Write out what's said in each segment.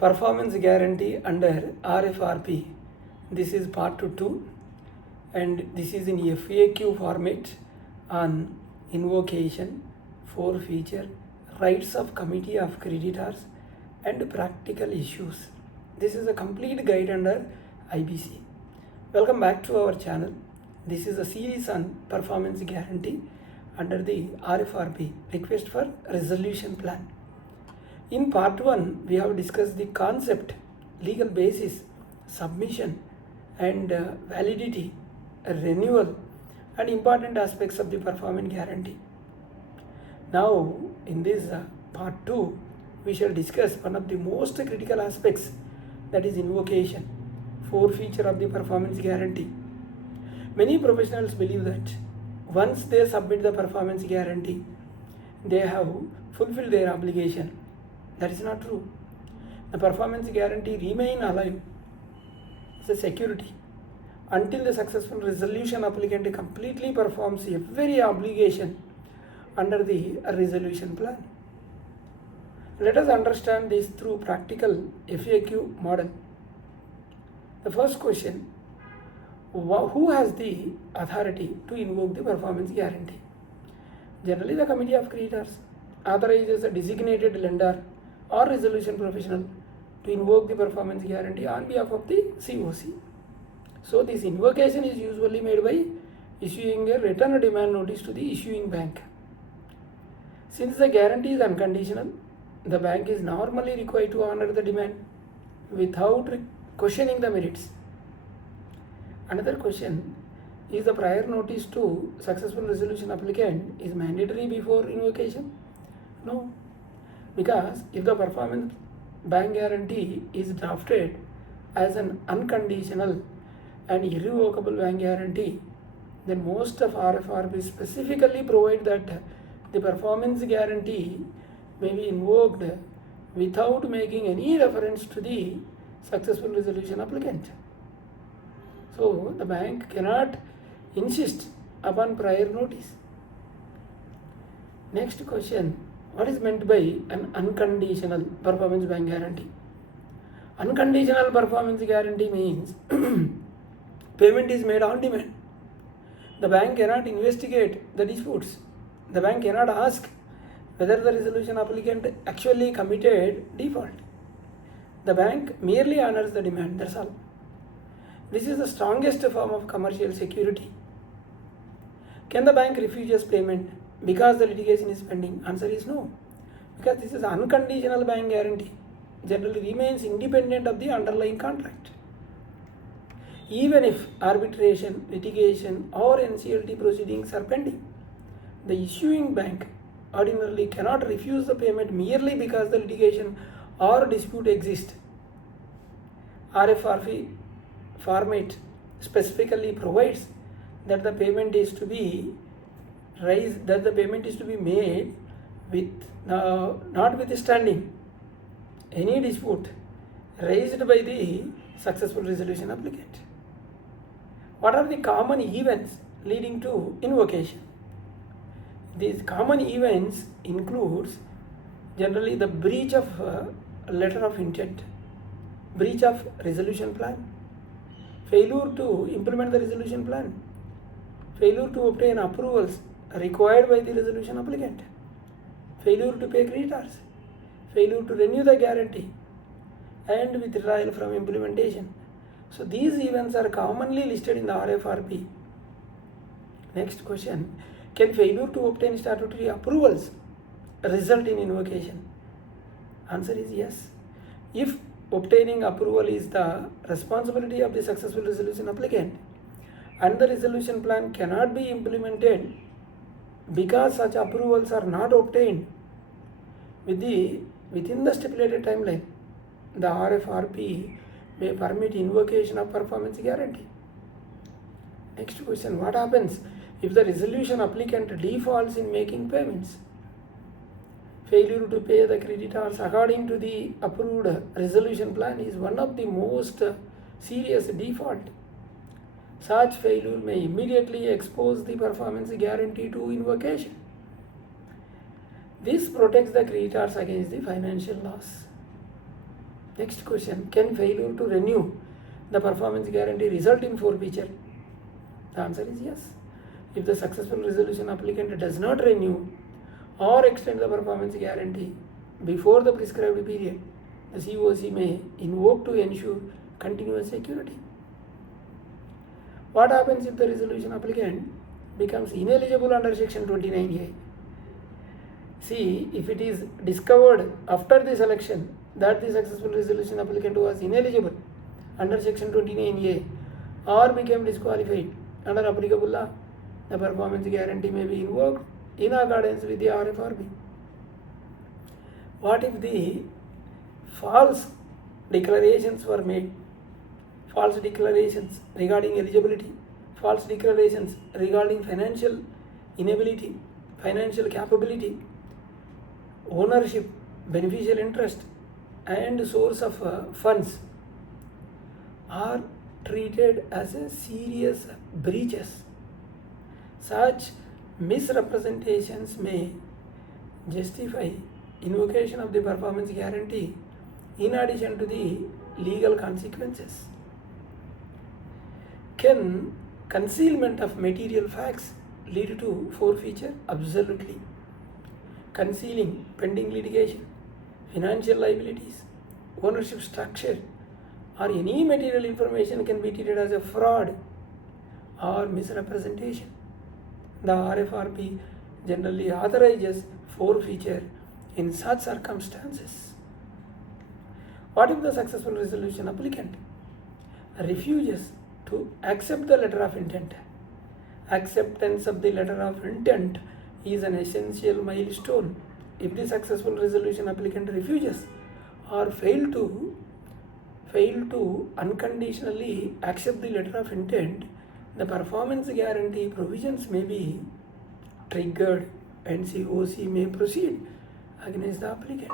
Performance guarantee under RFRP. This is part 2 and this is in FAQ format on invocation, forfeiture, rights of Committee of Creditors and practical issues. This is a complete guide under IBC. Welcome back to our channel. This is a series on performance guarantee under the RFRP, request for resolution plan. In part 1, we have discussed the concept, legal basis, submission and validity, renewal and important aspects of the performance guarantee. Now in this part 2, we shall discuss one of the most critical aspects, that is invocation, forfeiture of the performance guarantee. Many professionals believe that once they submit the performance guarantee, they have fulfilled their obligation. That is not true. The performance guarantee remain alive. It's a security until the successful resolution applicant completely performs every obligation under the resolution plan. Let us understand this through practical FAQ model. The first question, who has the authority to invoke the performance guarantee? Generally, the Committee of Creditors authorizes a designated lender or resolution professional to invoke the performance guarantee on behalf of the CoC. So this invocation is usually made by issuing a written demand notice to the issuing bank. Since the guarantee is unconditional, the bank is normally required to honor the demand without questioning the merits. Another question, is the prior notice to successful resolution applicant is mandatory before invocation? No. Because if the performance bank guarantee is drafted as an unconditional and irrevocable bank guarantee, then most of RFRP specifically provide that the performance guarantee may be invoked without making any reference to the successful resolution applicant. So the bank cannot insist upon prior notice. Next question, what is meant by an unconditional performance bank guarantee? Unconditional performance guarantee means payment is made on demand. The bank cannot investigate the disputes. The bank cannot ask whether the resolution applicant actually committed default. The bank merely honors the demand, that's all. This is the strongest form of commercial security. Can the bank refuse payment because the litigation is pending? Answer is no. Because this is unconditional bank guarantee, generally remains independent of the underlying contract. Even if arbitration, litigation or NCLT proceedings are pending, the issuing bank ordinarily cannot refuse the payment merely because the litigation or dispute exists. RFRP format specifically provides that the payment is to be raised, that the payment is to be made with notwithstanding any dispute raised by the successful resolution applicant. What are the common events leading to invocation? These common events includes generally the breach of letter of intent, breach of resolution plan, failure to implement the resolution plan, failure to obtain approvals required by the resolution applicant, failure to pay creditors, failure to renew the guarantee, and withdrawal from implementation. So these events are commonly listed in the RFRP. Next question, can failure to obtain statutory approvals result in invocation? Answer is yes. If obtaining approval is the responsibility of the successful resolution applicant and the resolution plan cannot be implemented because such approvals are not obtained within the stipulated timeline, the RFRP may permit invocation of performance guarantee. Next question, what happens if the resolution applicant defaults in making payments? Failure to pay the creditors according to the approved resolution plan is one of the most serious default. Such failure may immediately expose the performance guarantee to invocation. This protects the creditors against the financial loss. Next question, can failure to renew the performance guarantee result in forfeiture? The answer is yes. If the successful resolution applicant does not renew or extend the performance guarantee before the prescribed period, the CoC may invoke to ensure continuous security. What happens if the resolution applicant becomes ineligible under section 29A? See, if it is discovered after the selection that the successful resolution applicant was ineligible under section 29A or became disqualified under applicable law, the performance guarantee may be invoked in accordance with the RFRP. What if the false declarations were made? False declarations regarding eligibility, false declarations regarding financial inability, financial capability, ownership, beneficial interest, and source of funds are treated as a serious breaches. Such misrepresentations may justify invocation of the performance guarantee in addition to the legal consequences. Can concealment of material facts lead to forfeiture? Absolutely. Concealing pending litigation, financial liabilities, ownership structure, or any material information can be treated as a fraud or misrepresentation. The RFRP generally authorizes forfeiture in such circumstances. What if the successful resolution applicant refuses to accept the letter of intent? Acceptance of the letter of intent is an essential milestone. If the successful resolution applicant refuses or fail to unconditionally accept the letter of intent, the performance guarantee provisions may be triggered and CoC may proceed against the applicant.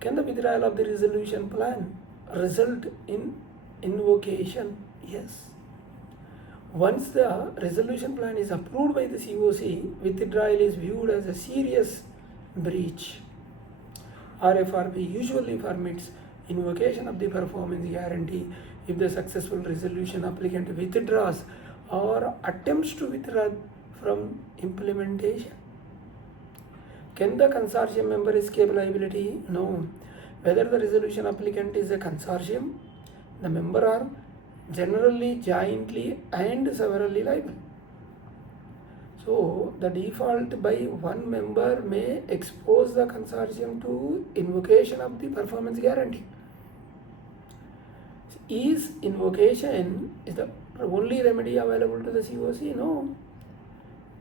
Can the withdrawal of the resolution plan result in invocation? Yes. Once the resolution plan is approved by the CoC, withdrawal is viewed as a serious breach. RFRP usually permits invocation of the performance guarantee if the successful resolution applicant withdraws or attempts to withdraw from implementation. Can the consortium member escape liability? No. Whether the resolution applicant is a consortium, the member are generally jointly and severally liable. So the default by one member may expose the consortium to invocation of the performance guarantee. Is invocation is the only remedy available to the CoC? No.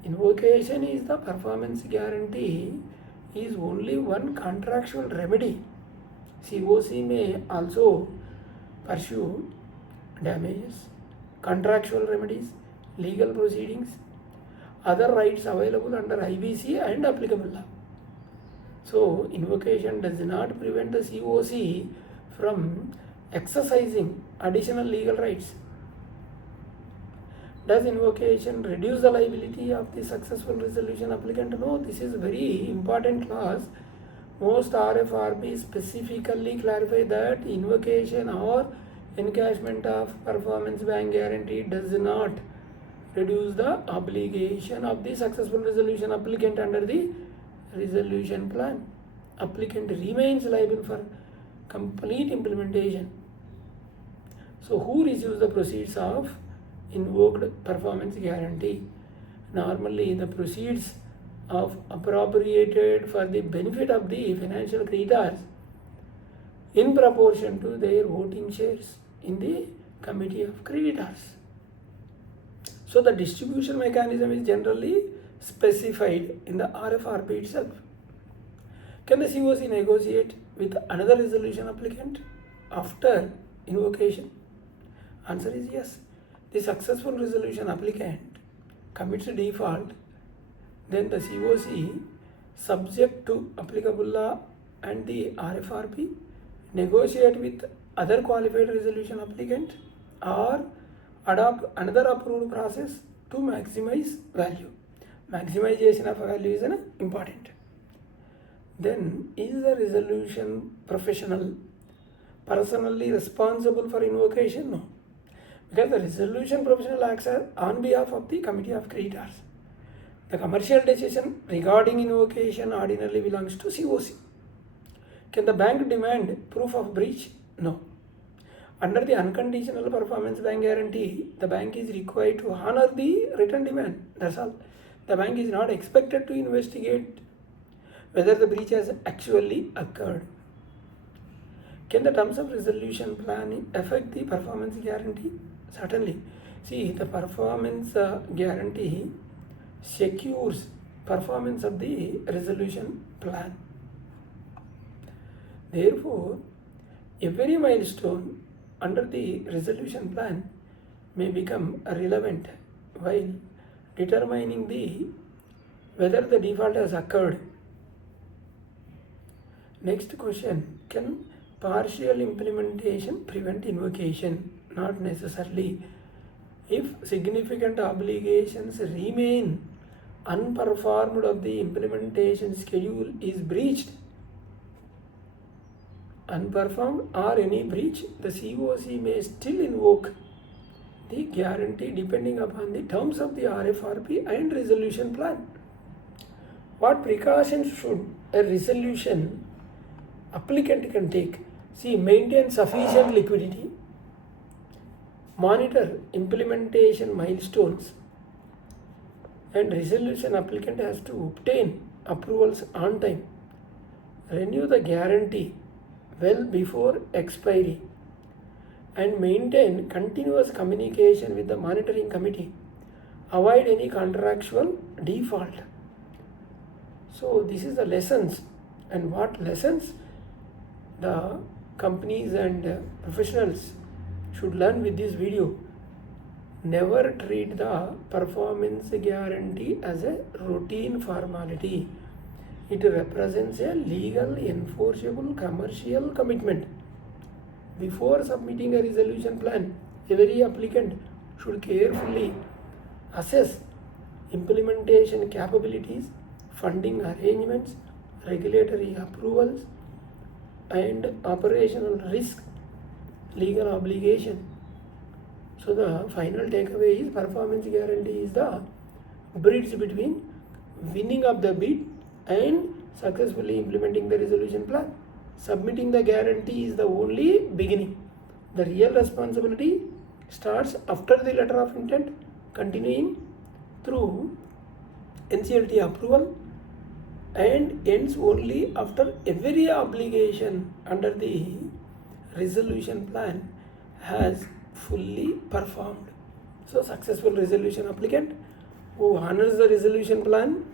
Invocation is the performance guarantee is only one contractual remedy. CoC may also pursue damages, contractual remedies, legal proceedings, other rights available under IBC and applicable law. So invocation does not prevent the CoC from exercising additional legal rights. Does invocation reduce the liability of the successful resolution applicant? No, this is very important clause. Most RFRP specifically clarify that invocation or encashment of performance bank guarantee does not reduce the obligation of the successful resolution applicant under the resolution plan. Applicant remains liable for complete implementation. So who receives the proceeds of invoked performance guarantee? Normally the proceeds of appropriated for the benefit of the financial creditors in proportion to their voting shares in the Committee of Creditors. So the distribution mechanism is generally specified in the RFRP itself. Can the CoC negotiate with another resolution applicant after invocation? Answer is yes. The successful resolution applicant commits a default, then the CoC, subject to applicable law and the RFRP, negotiate with other qualified resolution applicant or adopt another approved process to maximize value. Maximization of value is important. Then is the resolution professional personally responsible for invocation? No. Because the resolution professional acts on behalf of the Committee of Creditors. The commercial decision regarding invocation ordinarily belongs to CoC. Can the bank demand proof of breach? No. Under the unconditional performance bank guarantee, the bank is required to honor the written demand. That's all. The bank is not expected to investigate whether the breach has actually occurred. Can the terms of resolution plan affect the performance guarantee? Certainly. See, the performance guarantee secures performance of the resolution plan. Therefore, every milestone under the resolution plan may become relevant while determining whether the default has occurred. Next question, can partial implementation prevent invocation? Not necessarily. If significant obligations remain unperformed or the implementation schedule is breached, unperformed or any breach, the CoC may still invoke the guarantee depending upon the terms of the RFRP and resolution plan. What precautions should a resolution applicant can take? See, maintain sufficient liquidity, monitor implementation milestones, and resolution applicant has to obtain approvals on time, renew the guarantee well before expiry, and maintain continuous communication with the monitoring committee. Avoid any contractual default. So this is the lessons, and what lessons the companies and professionals should learn with this video. Never treat the performance guarantee as a routine formality. It represents a legal, enforceable, commercial commitment. Before submitting a resolution plan, every applicant should carefully assess implementation capabilities, funding arrangements, regulatory approvals, and operational risk, legal obligation. So the final takeaway is performance guarantee is the bridge between winning of the bid and successfully implementing the resolution plan. Submitting the guarantee is the only beginning. The real responsibility starts after the letter of intent, continuing through NCLT approval, and ends only after every obligation under the resolution plan has fully performed. So, successful resolution applicant who honors the resolution plan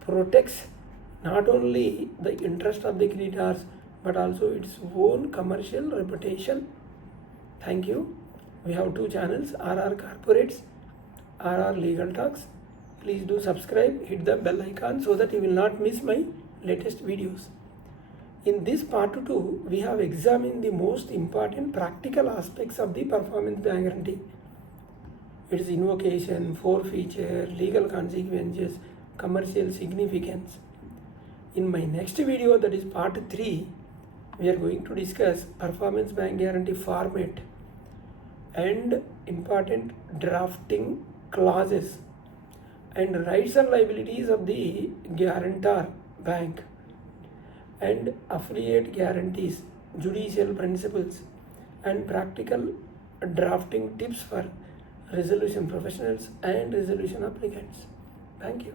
protects not only the interest of the creditors but also its own commercial reputation. Thank you. We have two channels, RR Corporates, RR Legal Talks. Please do subscribe, hit the bell icon so that you will not miss my latest videos. In this part 2, we have examined the most important practical aspects of the performance guarantee. It is invocation, forfeiture, legal consequences, commercial significance. In my next video, that is part 3, we are going to discuss performance bank guarantee format and important drafting clauses and rights and liabilities of the guarantor bank and affiliate guarantees, judicial principles, and practical drafting tips for resolution professionals and resolution applicants. Thank you.